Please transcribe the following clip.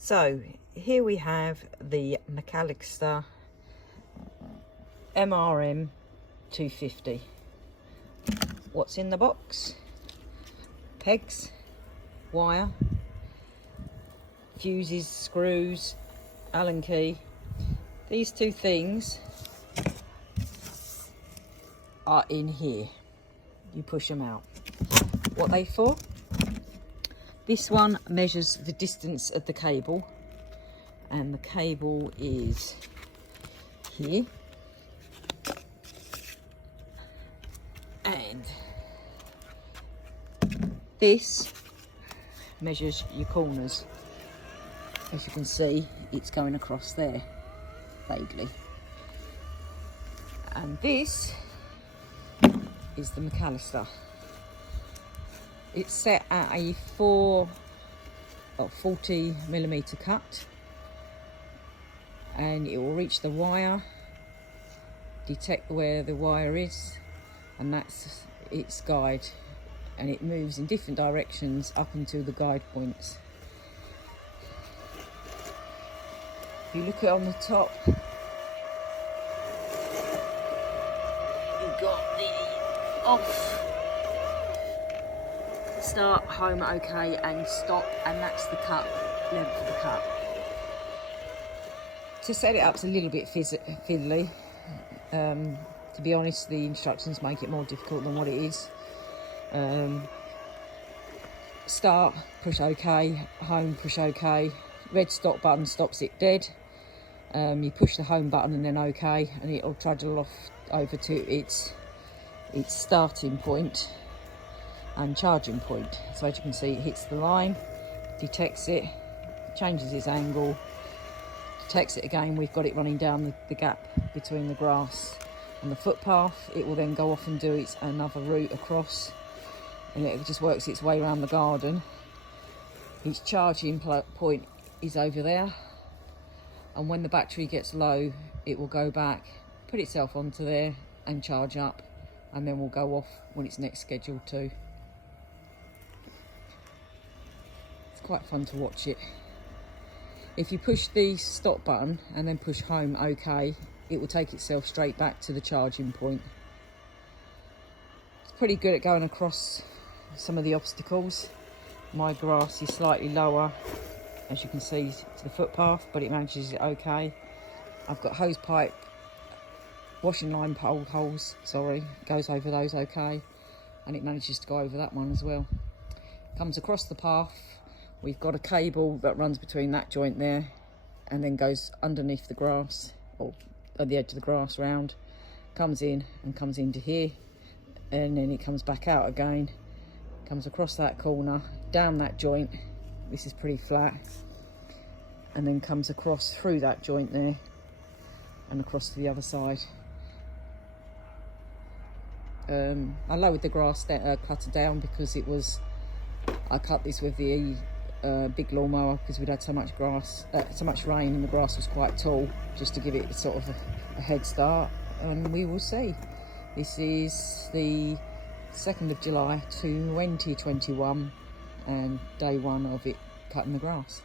So here we have the Alister MRM 250. What's in the box? Pegs, wire, fuses, screws, Allen key. These two things are in here. You push them out. What are they for? This one measures the distance of the cable, and the cable is here. And this measures your corners. As you can see, it's going across there, vaguely. And this is the Alister. It's set at a 40mm cut, and it will reach the wire, detect where the wire is, and that's its guide, and it moves in different directions up until the guide points. If you look at on the top, you've got the off, start, home, okay, and stop, and that's the cut, length of the cut. To set it up is a little bit fiddly. To be honest, the instructions make it more difficult than what it is. Start, push OK, home, push OK. Red stop button stops it dead. You push the home button and then OK, and it'll trundle off over to its starting point and charging point. So as you can see, it hits the line, detects it, changes its angle, detects it again. We've got it running down the gap between the grass and the footpath. It will then go off and do another route across, and it just works its way around the garden. Its charging point is over there, and when the battery gets low, it will go back, put itself onto there and charge up, and then we'll go off when it's next scheduled to. It's quite fun to watch it. If you push the stop button and then push home OK, it will take itself straight back to the charging point. It's pretty good at going across some of the obstacles. My grass is slightly lower, as you can see, to the footpath, but it manages it okay. I've got hose pipe, washing line holes, goes over those okay, and it manages to go over that one as well. Comes across the path. We've got a cable that runs between that joint there and then goes underneath the grass, or at the edge of the grass round, comes in and comes into here, and then it comes back out again, comes across that corner, down that joint, this is pretty flat, and then comes across through that joint there and across to the other side. I lowered the grass cutter down because I cut this with the big lawnmower because we'd had so much rain and the grass was quite tall, just to give it sort of a head start, and we will see. This is the 2nd of July 2021 and day one of it cutting the grass.